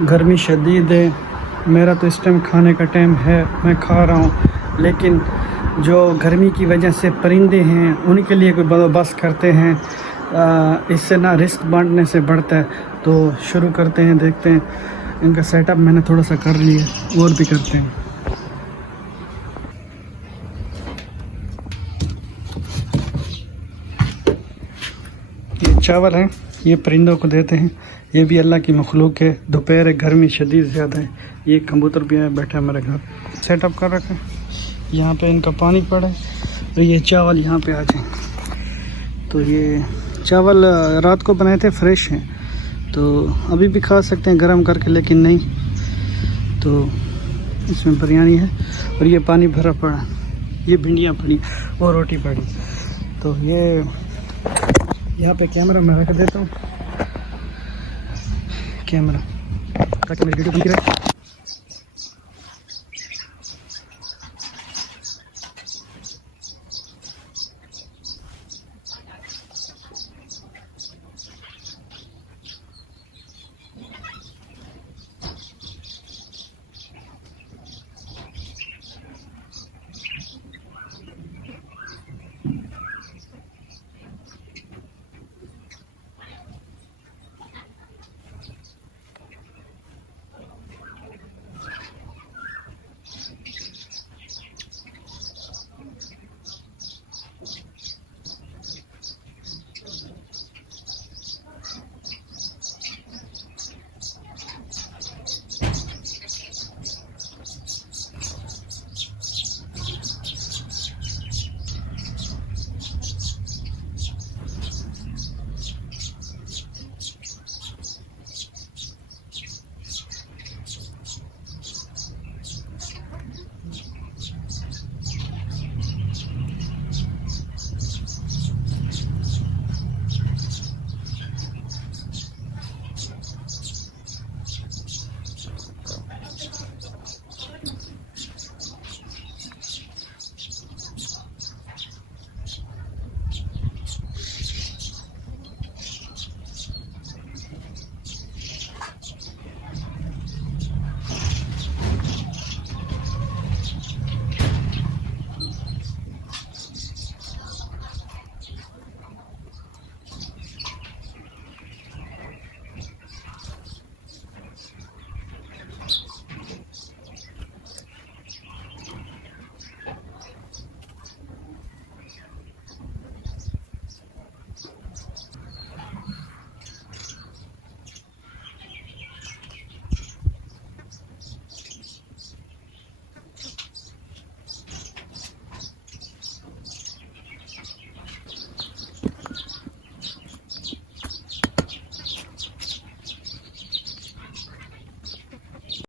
गर्मी शदीद है। मेरा तो इस टाइम खाने का टाइम है, मैं खा रहा हूँ, लेकिन जो गर्मी की वजह से परिंदे हैं उन्हीं के लिए कोई बंदोबस्त करते हैं। इससे ना रिस्क बांटने से बढ़ता है। तो शुरू करते हैं, देखते हैं। इनका सेटअप मैंने थोड़ा सा कर लिया, और भी करते हैं। ये चावल है, ये परिंदों को देते हैं। ये भी अल्लाह की मखलूक है। दोपहर है, गर्मी शदीद ज़्यादा है। ये कबूतर भी है, बैठा है मेरे घर, सेटअप कर रखा है। यहाँ पे इनका पानी पड़ा है, और ये चावल यहाँ पे आ जाए। तो ये चावल रात को बनाए थे, फ्रेश हैं, तो अभी भी खा सकते हैं गर्म करके, लेकिन नहीं तो इसमें बिरयानी है। और ये पानी भरा पड़ा, ये भिंडियाँ पड़ी और रोटी पड़ी। तो ये यहाँ पे कैमरा मैं रख देता हूँ, कैमरा ताकि मेरी वीडियो बनती रहे।